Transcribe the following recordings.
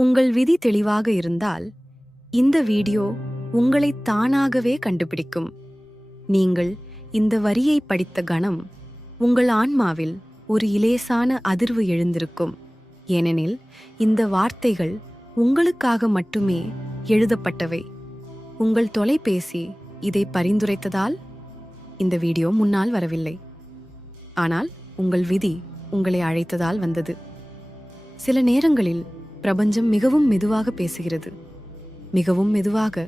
உங்கள் விதி தெளிவாக இருந்தால் இந்த வீடியோ உங்களை தானாகவே கண்டுபிடிக்கும். நீங்கள் இந்த வரியை படித்த கணம் உங்கள் ஆன்மாவில் ஒரு இலேசான அதிர்வு எழுந்திருக்கும். ஏனெனில் இந்த வார்த்தைகள் உங்களுக்காக மட்டுமே எழுதப்பட்டவை. உங்கள் தொலைபேசி இதை பரிந்துரைத்ததால் இந்த வீடியோ முன்னால் வரவில்லை. ஆனால் உங்கள் விதி உங்களை அழைத்ததால் வந்தது. சில நேரங்களில் பிரபஞ்சம் மிகவும் மெதுவாக பேசுகிறது. மிகவும் மெதுவாக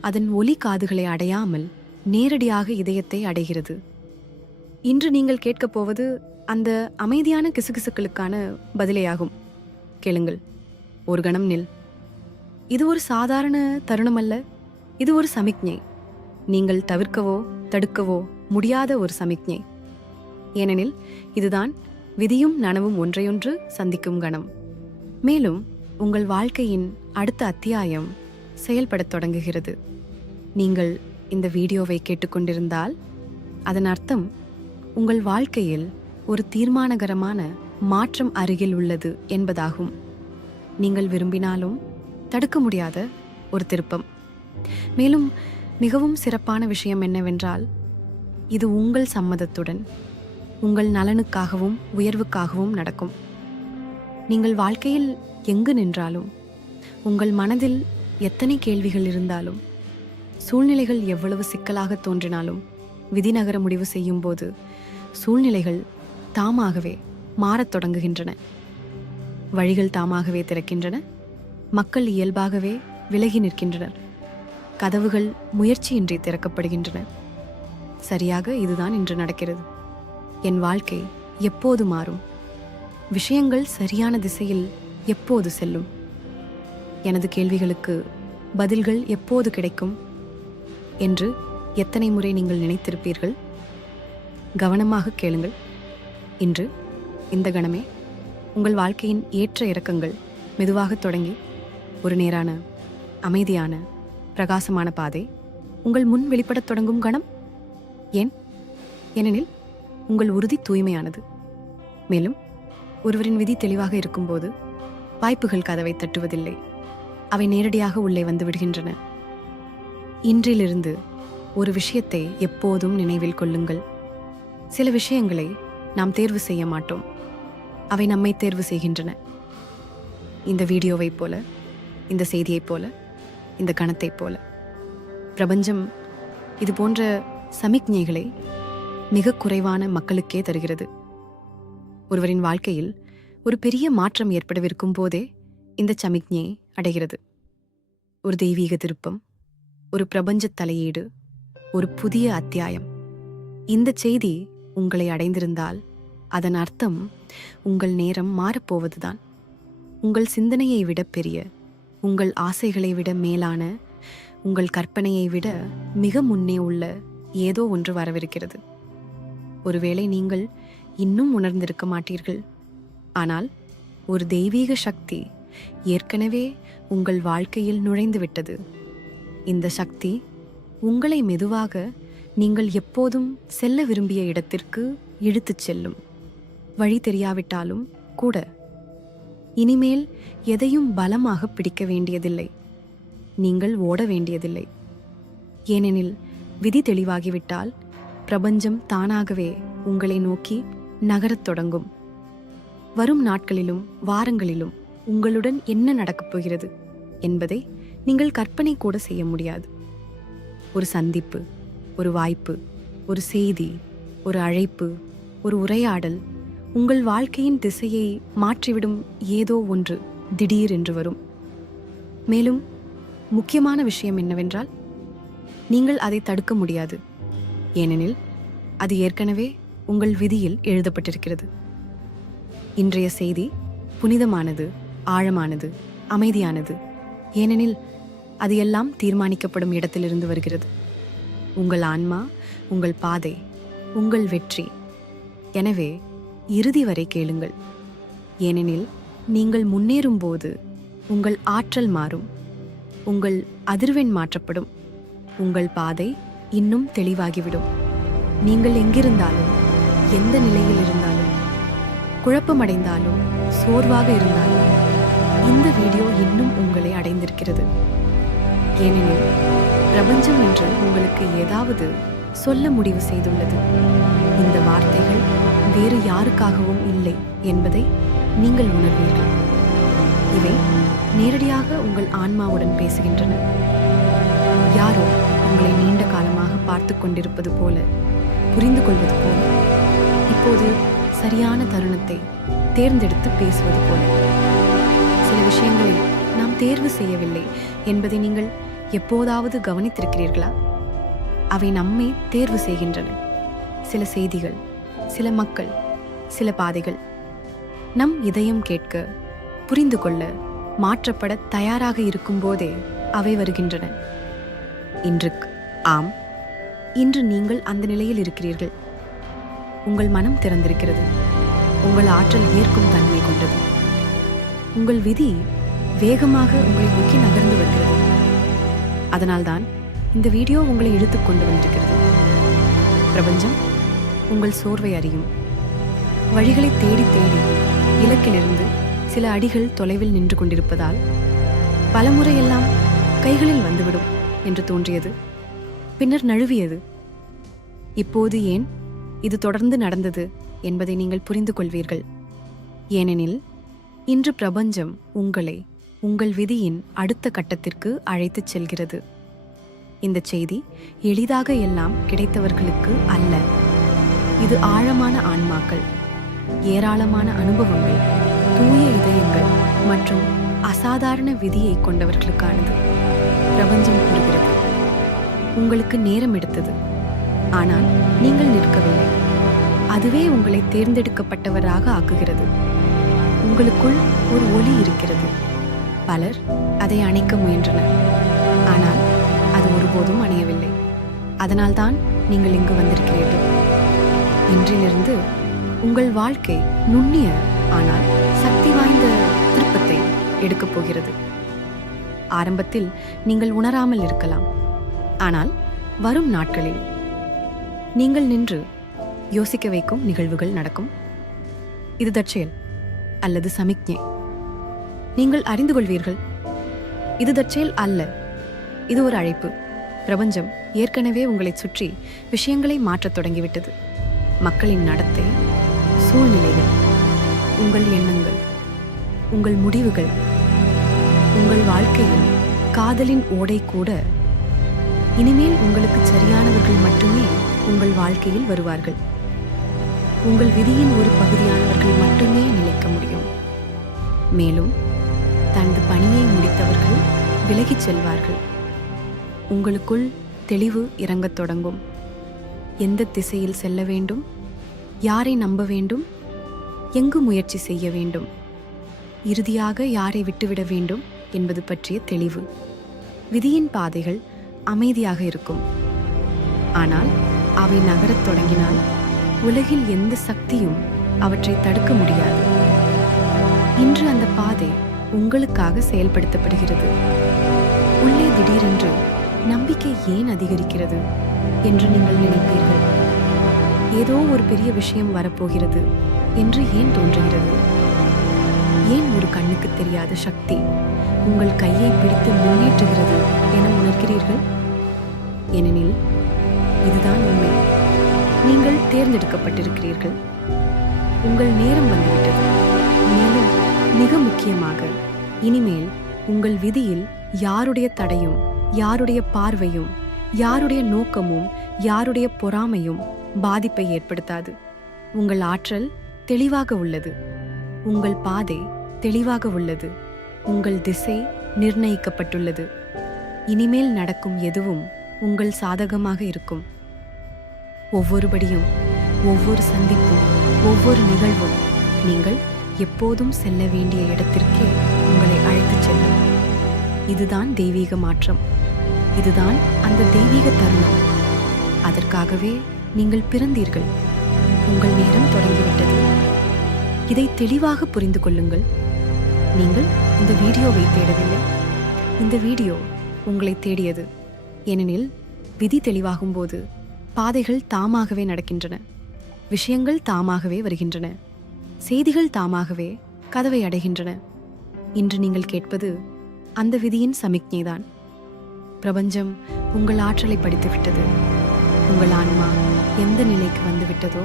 அதன் ஒலி காதுகளை அடையாமல் நேரடியாக இதயத்தை அடைகிறது. இன்று நீங்கள் கேட்கப் போவது அந்த அமைதியான கிசுகிசுக்களுக்கான பதிலேயாகும். கேளுங்கள். ஒரு கணம் நில். இது ஒரு சாதாரண தருணம் அல்ல இது ஒரு சமிக்ஞை. நீங்கள் தவிர்க்கவோ தடுக்கவோ முடியாத ஒரு சமிக்ஞை. ஏனெனில் இதுதான் விதியும் நனவும் ஒன்றையொன்று சந்திக்கும் கணம். மேலும் உங்கள் வாழ்க்கையின் அடுத்த அத்தியாயம் செயல்படத் தொடங்குகிறது. நீங்கள் இந்த வீடியோவை கேட்டுக்கொண்டிருந்தால் அதன் அர்த்தம் உங்கள் வாழ்க்கையில் ஒரு தீர்மானகரமான மாற்றம் அருகில் உள்ளது என்பதாகும். நீங்கள் விரும்பினாலும் தடுக்க முடியாத ஒரு திருப்பம். மேலும் மிகவும் சிறப்பான விஷயம் என்னவென்றால் இது உங்கள் சம்மதத்துடன் உங்கள் நலனுக்காகவும் உயர்வுக்காகவும் நடக்கும். நீங்கள் வாழ்க்கையில் எங்கு நின்றாலும் உங்கள் மனதில் எத்தனை கேள்விகள் இருந்தாலும் சூழ்நிலைகள் எவ்வளவு சிக்கலாக தோன்றினாலும் விதிநகர முடிவு செய்யும்போது சூழ்நிலைகள் தாமாகவே மாறத் தொடங்குகின்றன. வழிகள் தாமாகவே திறக்கின்றன. மக்கள் இயல்பாகவே விலகி நிற்கின்றனர். கதவுகள் முயற்சியின்றி திறக்கப்படுகின்றன. சரியாக இதுதான் இன்று நடக்கிறது. என் வாழ்க்கை எப்போது மாறும்? விஷயங்கள் சரியான திசையில் எப்போது செல்லும்? எனது கேள்விகளுக்கு பதில்கள் எப்போது கிடைக்கும்? என்று எத்தனை முறை நீங்கள் நினைத்திருப்பீர்கள்? கவனமாக கேளுங்கள். இன்று இந்த கணமே உங்கள் வாழ்க்கையின் ஏற்ற இறக்கங்கள் மெதுவாக தொடங்கி ஒரு நேரான அமைதியான பிரகாசமான பாதை உங்கள் முன் வெளிப்படத் தொடங்கும் கணம்? ஏன்? ஏனெனில் உங்கள் உறுதி தூய்மையானது. மேலும் ஒருவரின் விதி தெளிவாக இருக்கும்போது வாய்ப்புகள் கதவை தட்டுவதில்லை. அவை நேரடியாக உள்ளே வந்து விடுகின்றன. இன்றிலிருந்து ஒரு விஷயத்தை எப்போதும் நினைவில் கொள்ளுங்கள். சில விஷயங்களை நாம் தேர்வு செய்ய மாட்டோம். அவை நம்மை தேர்வு செய்கின்றன. இந்த வீடியோவைப் போல இந்த செய்தியைப் போல இந்த கணத்தைப் போல. பிரபஞ்சம் இது போன்ற சமிக்ஞைகளை மிக குறைவான மக்களுக்கே தருகிறது. ஒருவரின் வாழ்க்கையில் ஒரு பெரிய மாற்றம் ஏற்படவிருக்கும் போதே இந்த சமிக்ஞை அடைகிறது. ஒரு தெய்வீக திருப்பம் ஒரு பிரபஞ்ச தலையீடு ஒரு புதிய அத்தியாயம். இந்த செய்தி உங்களை அடைந்திருந்தால் அதன் அர்த்தம் உங்கள் நேரம் மாறப்போவதுதான். உங்கள் சிந்தனையை விட பெரிய உங்கள் ஆசைகளை விட மேலான உங்கள் கற்பனையை விட மிக முன்னே உள்ள ஏதோ ஒன்று வரவிருக்கிறது. ஒருவேளை நீங்கள் இன்னும் உணர்ந்திருக்க மாட்டீர்கள். ஆனால் ஒரு தெய்வீக சக்தி ஏற்கனவே உங்கள் வாழ்க்கையில் நுழைந்துவிட்டது. இந்த சக்தி உங்களை மெதுவாக நீங்கள் எப்போதும் செல்ல விரும்பிய இடத்திற்கு இழுத்துச் செல்லும். வழி தெரியாவிட்டாலும் கூட. இனிமேல் எதையும் பலமாக பிடிக்க வேண்டியதில்லை. நீங்கள் ஓட வேண்டியதில்லை. ஏனெனில் விதி தெளிவாகிவிட்டால் பிரபஞ்சம் தானாகவே உங்களை நோக்கி நகரத் தொடங்கும். வரும் நாட்களிலும் வாரங்களிலும் உங்களுடன் என்ன நடக்கப் போகிறது என்பதை நீங்கள் கற்பனை கூட செய்ய முடியாது. ஒரு சந்திப்பு ஒரு வாய்ப்பு ஒரு செய்தி ஒரு அழைப்பு ஒரு உரையாடல் உங்கள் வாழ்க்கையின் திசையை மாற்றிவிடும் ஏதோ ஒன்று திடீர் என்று வரும். மேலும் முக்கியமான விஷயம் என்னவென்றால் நீங்கள் அதை தடுக்க முடியாது. ஏனெனில் அது ஏற்கனவே உங்கள் விதியில் எழுதப்பட்டிருக்கிறது. இன்றைய செய்தி புனிதமானது ஆழமானது அமைதியானது. ஏனெனில் அது எல்லாம் தீர்மானிக்கப்படும் இடத்திலிருந்து வருகிறது. உங்கள் ஆன்மா உங்கள் பாதை உங்கள் வெற்றி. எனவே இறுதி வரை கேளுங்கள். ஏனெனில் நீங்கள் முன்னேறும்போது உங்கள் ஆற்றல் மாறும். உங்கள் அதிர்வெண் மாற்றப்படும். உங்கள் பாதை இன்னும் தெளிவாகிவிடும். நீங்கள் எங்கிருந்தாலும் எந்த நிலையில் இருந்தாலும் குழப்பமடைந்தாலும் சோர்வாக இருந்தாலும் இந்த வீடியோ இன்னும் உங்களை அடைந்திருக்கிறது. ஏனெனில் பிரபஞ்சம் என்று உங்களுக்கு ஏதாவது சொல்ல முடிவு செய்துள்ளது. இந்த வார்த்தைகள் வேறு யாருக்காகவும் இல்லை என்பதை நீங்கள் உணர்வீர்கள். இவை நேரடியாக உங்கள் ஆன்மாவுடன் பேசுகின்றன. யாரோ உங்களை நீண்ட காலமாக பார்த்து கொண்டிருப்பது போல புரிந்து கொள்வது போல அப்போது சரியான தருணத்தை தேர்ந்தெடுத்து பேசுவது போல. சில விஷயங்களை நாம் தேர்வு செய்யவில்லை என்பதை நீங்கள் எப்போதாவது கவனித்திருக்கிறீர்களா? அவை நம்மை தேர்வு செய்கின்றன. சில செய்திகள் சில மக்கள் சில பாதைகள் நம் இதயம் கேட்க புரிந்து கொள்ள மாற்றப்பட தயாராக இருக்கும்போதே அவை வருகின்றன. இன்று ஆம். இன்று நீங்கள் அந்த நிலையில் இருக்கிறீர்கள். உங்கள் மனம் திறந்திருக்கிறது. உங்கள் ஆற்றல் ஏற்கும் தன்மை கொண்டது. உங்கள் விதி வேகமாக உங்களை நோக்கி நகர்ந்து வருகிறது. அதனால்தான் இந்த வீடியோ உங்களை இழுத்து கொண்டு வந்திருக்கிறது. பிரபஞ்சம் உங்கள் சோர்வை அறியும். வழிகளை தேடி தேடி இலக்கிலிருந்து சில அடிகள் தொலைவில் நின்று கொண்டிருப்பதால் பலமுறையெல்லாம் கைகளில் வந்துவிடும் என்று தோன்றியது. பின்னர் நழுவியது. இப்போது ஏன் இது தொடர்ந்து நடந்தது என்பதை நீங்கள் புரிந்து கொள்வீர்கள். ஏனெனில் இன்று பிரபஞ்சம் உங்களை உங்கள் விதியின் அடுத்த கட்டத்திற்கு அழைத்துச் செல்கிறது. இந்த செய்தி எளிதாக எல்லாம் கிடைத்தவர்களுக்கு அல்ல. இது ஆழமான ஆன்மாக்கள் ஏராளமான அனுபவங்கள் தூய இதயங்கள் மற்றும் அசாதாரண விதியை கொண்டவர்களுக்கானது. பிரபஞ்சம் கூறுகிறது உங்களுக்கு நேரம் எடுத்தது. ஆனால் நீங்கள் நிற்கவில்லை. அதுவே உங்களை தேர்ந்தெடுக்கப்பட்டவராக ஆக்குகிறது. உங்களுக்குள் ஒரு ஒளி இருக்கிறது. பலர் அதை அணைக்க முயன்றனர். ஆனால் அது ஒருபோதும் அணையவில்லை. அதனால்தான் நீங்கள் இங்கு வந்திருக்கிறீர்கள். இன்றிலிருந்து உங்கள் வாழ்க்கை நுண்ணிய ஆனால் சக்தி வாய்ந்த திருப்பத்தை எடுக்கப் போகிறது. ஆரம்பத்தில் நீங்கள் உணராமல் இருக்கலாம். ஆனால் வரும் நாட்களில் நீங்கள் நின்று யோசிக்க வைக்கும் நிகழ்வுகள் நடக்கும். இது தற்செயல் அல்லது சமிக்ஞை. நீங்கள் அறிந்து கொள்வீர்கள். இது தற்செயல் அல்ல. இது ஒரு அழைப்பு. பிரபஞ்சம் ஏற்கனவே உங்களை சுற்றி விஷயங்களை மாற்றத் தொடங்கிவிட்டது. மக்களின் நடத்தை சூழ்நிலைகள் உங்கள் எண்ணங்கள் உங்கள் முடிவுகள் உங்கள் வாழ்க்கையில் காதலின் ஓடை கூட இனிமேல் உங்களுக்கு சரியானவர்கள் மட்டுமே உங்கள் வாழ்க்கையில் வருவார்கள். உங்கள் விதியின் ஒரு பகுதியானவர்கள் மட்டுமே நிலைக்க முடியும். மேலும் தனது பணியை முடித்தவர்கள் விலகிச் செல்வார்கள். உங்களுக்குள் தெளிவு இறங்கத் தொடங்கும். எந்த திசையில் செல்ல வேண்டும்? யாரை நம்ப வேண்டும்? எங்கு முயற்சி செய்ய வேண்டும்? இறுதியாக யாரை விட்டுவிட வேண்டும் என்பது பற்றிய தெளிவு. விதியின் பாதைகள் அமைதியாக இருக்கும். ஆனால் அவை நகரத் தொடங்கினால் உலகில் எந்த சக்தியும் அவற்றை தடுக்க முடியாது. இன்று அந்த பாதை உங்களுக்காக செயல்படுத்தப்படுகிறது. உள்ளே திடீரென்று நம்பிக்கை ஏன் அதிகரிக்கிறது என்று நீங்கள் நினைப்பீர்கள். ஏதோ ஒரு பெரிய விஷயம் வரப்போகிறது என்று ஏன் தோன்றுகிறது? ஏன் ஒரு கண்ணுக்கு தெரியாத சக்தி உங்கள் கையை பிடித்து முன்னேற்றுகிறது என உணர்கிறீர்கள்? ஏனெனில் இதுதான் உண்மை. நீங்கள் தேர்ந்தெடுக்கப்பட்டிருக்கிறீர்கள். உங்கள் நேரம் வந்துவிட்டது. மேலும் மிக முக்கியமாக இனிமேல் உங்கள் விதியில் யாருடைய தடையும் யாருடைய பார்வையும் யாருடைய நோக்கமும் யாருடைய பொறாமையும் பாதிப்பை ஏற்படுத்தாது. உங்கள் ஆற்றல் தெளிவாக உள்ளது. உங்கள் பாதை தெளிவாக உள்ளது. உங்கள் திசை நிர்ணயிக்கப்பட்டுள்ளது. இனிமேல் நடக்கும் எதுவும் உங்கள் சாதகமாக இருக்கும். ஒவ்வொருபடியும் ஒவ்வொரு சந்திப்பும் ஒவ்வொரு நிகழ்வும் நீங்கள் எப்போதும் செல்ல வேண்டிய இடத்திற்கே உங்களை அழைத்துச் செல்லும். இதுதான் தெய்வீக மாற்றம். இதுதான் அந்த தெய்வீக தருணம். அதற்காகவே நீங்கள் பிறந்தீர்கள். உங்கள் நேரம் தொடங்கிவிட்டது. இதை தெளிவாக புரிந்து கொள்ளுங்கள். நீங்கள் இந்த வீடியோவை தேடவில்லை. இந்த வீடியோ உங்களை தேடியது. ஏனெனில் விதி தெளிவாகும் போது பாதைகள் தாமாகவே நடக்கின்றன. விஷயங்கள் தாமாகவே வருகின்றன. செய்திகள் தாமாகவே கதவை அடைகின்றன. இன்று நீங்கள் கேட்பது அந்த விதியின் சமிக்ஞைதான். பிரபஞ்சம் உங்கள் ஆற்றலை படித்துவிட்டது. உங்கள் ஆன்மா எந்த நிலைக்கு வந்து விட்டதோ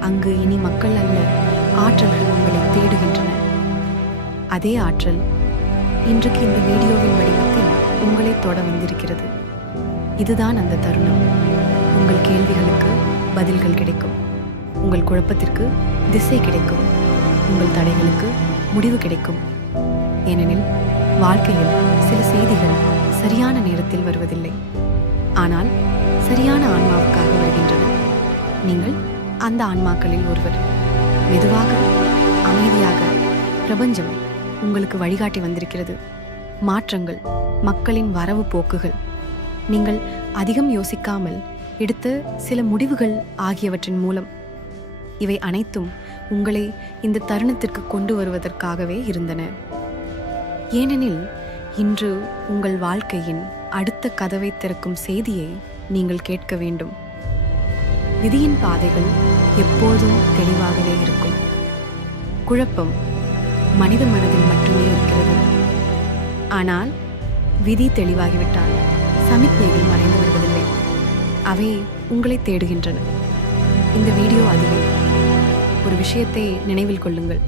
அங்கு இனி மக்கள் அல்ல ஆற்றல்கள் உங்களை தேடுகின்றன. அதே ஆற்றல் இன்றைக்கு இந்த வீடியோவின் வடிவத்தில் உங்களை தொட வந்திருக்கிறது. இதுதான் அந்த தருணம். உங்கள் கேள்விகளுக்கு பதில்கள் கிடைக்கும். உங்கள் குழப்பத்திற்கு திசை கிடைக்கும். உங்கள் தடைகளுக்கு முடிவு கிடைக்கும். ஏனெனில் வாழ்க்கையில் சில செய்திகள் சரியான நேரத்தில் வருவதில்லை. ஆனால் சரியான ஆன்மாவுக்காக வருகின்றன. நீங்கள் அந்த ஆன்மாக்களில் ஒருவர். மெதுவாக அமைதியாக பிரபஞ்சம் உங்களுக்கு வழிகாட்டி வந்திருக்கிறது. மாற்றங்கள் மக்களின் வரவு போக்குகள். நீங்கள் அதிகம் யோசிக்காமல் எடுத்த சில முடிவுகள் ஆகியவற்றின் மூலம். இவை அனைத்தும் உங்களை இந்த தருணத்திற்கு கொண்டு வருவதற்காகவே இருந்தன. ஏனெனில் இன்று உங்கள் வாழ்க்கையின் அடுத்த கதவை திறக்கும் செய்தியை நீங்கள் கேட்க வேண்டும். விதியின் பாதைகள் எப்போதும் தெளிவாகவே இருக்கும். குழப்பம் மனித மனதில் மட்டுமே இருக்கிறது. ஆனால் விதி தெளிவாகிவிட்டால் சமிக்ஞைகள் மறைந்துவிடும் அவை உங்களை தேடுகின்றன. இந்த வீடியோ அதுவே. ஒரு விஷயத்தை நினைவில் கொள்ளுங்கள்.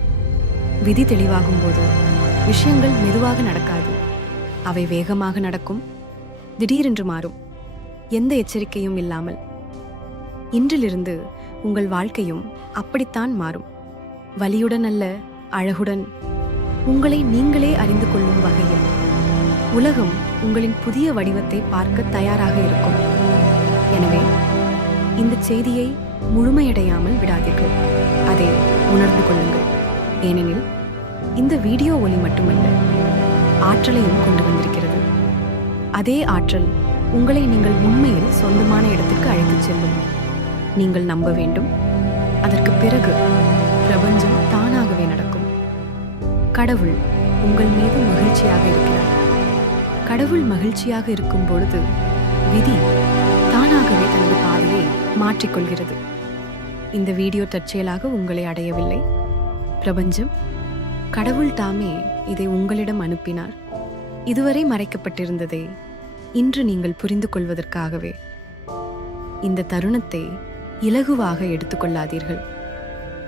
விதி தெளிவாகும் போது விஷயங்கள் மெதுவாக நடக்காது. அவை வேகமாக நடக்கும். திடீரென்று மாறும். எந்த எச்சரிக்கையும் இல்லாமல். இன்றிலிருந்து உங்கள் வாழ்க்கையும் அப்படித்தான் மாறும். வலியுடன் அல்ல அழகுடன். உங்களை நீங்களே அறிந்து கொள்ளும் வகையில். உலகம் உங்களின் புதிய வடிவத்தை பார்க்க தயாராக இருக்கும். எனவே இந்த செய்தியை முழுமையடையாமல் விடாதீர்கள். அதை உணர்ந்து கொள்ளுங்கள். ஏனெனில் இந்த வீடியோ ஒலி மட்டுமல்ல ஆற்றலையும் கொண்டு வந்திருக்கிறது. அதே ஆற்றல் உங்களை நீங்கள் உண்மையில் சொந்தமான இடத்திற்கு அழைத்துச் செல்லும். நீங்கள் நம்ப வேண்டும். அதற்கு பிறகு பிரபஞ்சம் தானாகவே நடக்கும். கடவுள் உங்கள் மீது மகிழ்ச்சியாக இருக்கிறார். கடவுள் மகிழ்ச்சியாக இருக்கும் பொழுது விதி தானாகவே தனது பாதையை மாற்றிக்கொள்கிறது. இந்த வீடியோ தற்செயலாக உங்களை அடையவில்லை. பிரபஞ்சம் கடவுள் தாமே இதை உங்களிடம் அனுப்பினார். இதுவரை மறைக்கப்பட்டிருந்ததை இன்று நீங்கள் புரிந்து கொள்வதற்காகவே. இந்த தருணத்தை இலகுவாக எடுத்துக்கொள்ளாதீர்கள்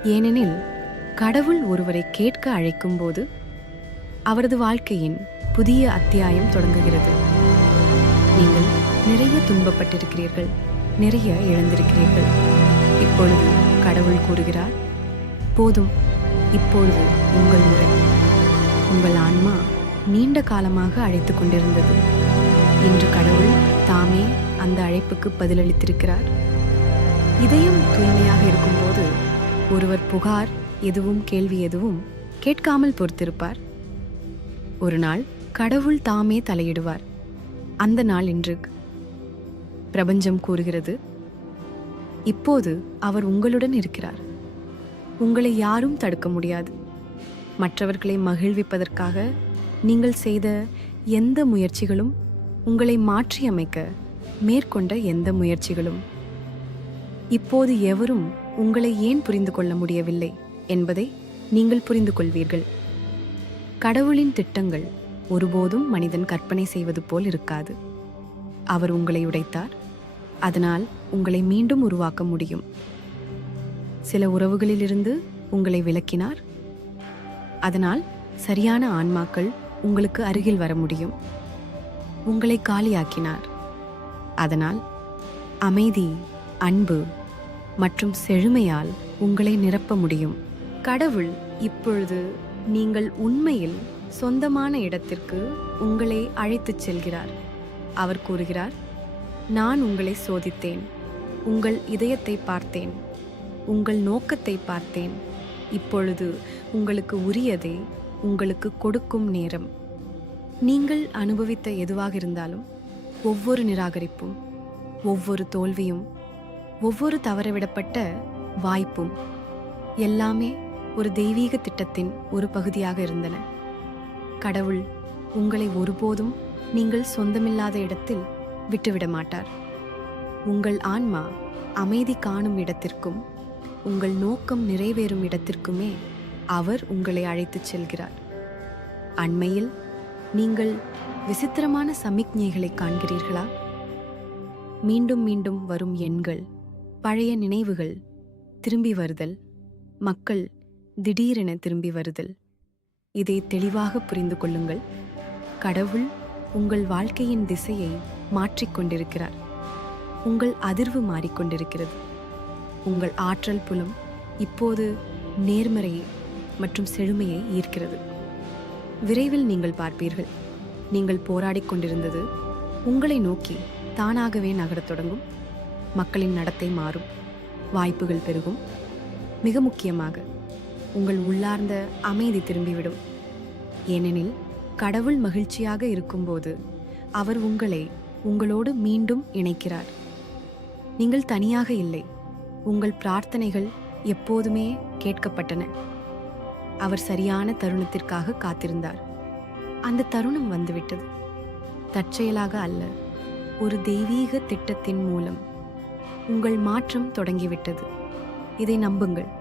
ஏனெனில் கடவுள் ஒருவரை கேட்க அழைக்கும்போது அவரது வாழ்க்கையின் புதிய அத்தியாயம் தொடங்குகிறது. நீங்கள் நிறைய துன்பப்பட்டிருக்கிறீர்கள் நிறைய இழந்திருக்கிறீர்கள். இப்பொழுது கடவுள் கூறுகிறார் போதும் இப்பொழுது உங்கள் முறை. உங்கள் ஆன்மா நீண்ட காலமாக அழைத்து கொண்டிருந்தது. இன்று கடவுள் தாமே அந்த அழைப்புக்கு பதிலளித்திருக்கிறார். இதயம் தூய்மையாக இருக்கும்போது ஒருவர் புகார் எதுவும் கேள்வி எதுவும் கேட்காமல் பொறுத்திருப்பார். ஒரு நாள் கடவுள் தாமே தலையிடுவார். அந்த நாள் இன்று பிரபஞ்சம் கூறுகிறது. இப்போது அவர் உங்களுடன் இருக்கிறார். உங்களை யாரும் தடுக்க முடியாது. மற்றவர்களை மகிழ்விப்பதற்காக நீங்கள் செய்த எந்த முயற்சிகளும் உங்களை மாற்றியமைக்க மேற்கொண்ட எந்த முயற்சிகளும். இப்போது எவரும் உங்களை ஏன் புரிந்து கொள்ள முடியவில்லை என்பதை நீங்கள் புரிந்து கொள்வீர்கள். கடவுளின் திட்டங்கள் ஒருபோதும் மனிதன் கற்பனை செய்வது போல் இருக்காது. அவர் உங்களை உடைத்தார். அதனால் உங்களை மீண்டும் உருவாக்க முடியும். சில உறவுகளிலிருந்து உங்களை விளக்கினார். அதனால் சரியான ஆன்மாக்கள் உங்களுக்கு அருகில் வர முடியும். உங்களை காலியாக்கினார். அதனால் அமைதி அன்பு மற்றும் செழுமையால் உங்களை நிரப்ப முடியும். கடவுள் இப்பொழுது நீங்கள் உண்மையில் சொந்தமான இடத்திற்கு உங்களை அழைத்துச் செல்கிறார். அவர் கூறுகிறார் நான் உங்களை சோதித்தேன். உங்கள் இதயத்தை பார்த்தேன். உங்கள் நோக்கத்தை பார்த்தேன். இப்பொழுது உங்களுக்கு உரியதை உங்களுக்கு கொடுக்கும் நேரம். நீங்கள் அனுபவித்த எதுவாக இருந்தாலும் ஒவ்வொரு நிராகரிப்பும் ஒவ்வொரு தோல்வியும் ஒவ்வொரு தவறவிடப்பட்ட வாய்ப்பும் எல்லாமே ஒரு தெய்வீக திட்டத்தின் ஒரு பகுதியாக இருந்தன. கடவுள் உங்களை ஒருபோதும் நீங்கள் சொந்தமில்லாத இடத்தில் விட்டுவிட மாட்டார் உங்கள் ஆன்மா அமைதி காணும் இடத்திற்கும் உங்கள் நோக்கம் நிறைவேறும் இடத்திற்குமே அவர் உங்களை அழைத்துச் செல்கிறார். அண்மையில் நீங்கள் விசித்திரமான சமிக்ஞைகளை காண்கிறீர்களா? மீண்டும் மீண்டும் வரும் எண்கள் பழைய நினைவுகள் திரும்பி வருதல் மக்கள் திடீரென திரும்பி வருதல். இதை தெளிவாக புரிந்து கொள்ளுங்கள். கடவுள் உங்கள் வாழ்க்கையின் திசையை மாற்றிக்கொண்டிருக்கிறார். உங்கள் அதிர்வு மாறிக்கொண்டிருக்கிறது. உங்கள் ஆற்றல் புலம் இப்போது நேர்மறையை மற்றும் செழுமையை ஈர்க்கிறது. விரைவில் நீங்கள் பார்ப்பீர்கள். நீங்கள் போராடிக் கொண்டிருந்தது உங்களை நோக்கி தானாகவே நகரத் தொடங்கும். மக்களின் நடத்தை மாறும். வாய்ப்புகள் பெருகும். மிக முக்கியமாக உங்கள் உள்ளார்ந்த அமைதி திரும்பிவிடும். ஏனெனில் கடவுள் மகிழ்ச்சியாக இருக்கும்போது அவர் உங்களை உங்களோடு மீண்டும் இணைக்கிறார். நீங்கள் தனியாக இல்லை. உங்கள் பிரார்த்தனைகள் எப்போதுமே கேட்கப்பட்டன. அவர் சரியான தருணத்திற்காக காத்திருந்தார். அந்த தருணம் வந்துவிட்டது. தற்செயலாக அல்ல ஒரு தெய்வீக திட்டத்தின் மூலம் உங்கள் மாற்றம் தொடங்கிவிட்டது. இதை நம்புங்கள்.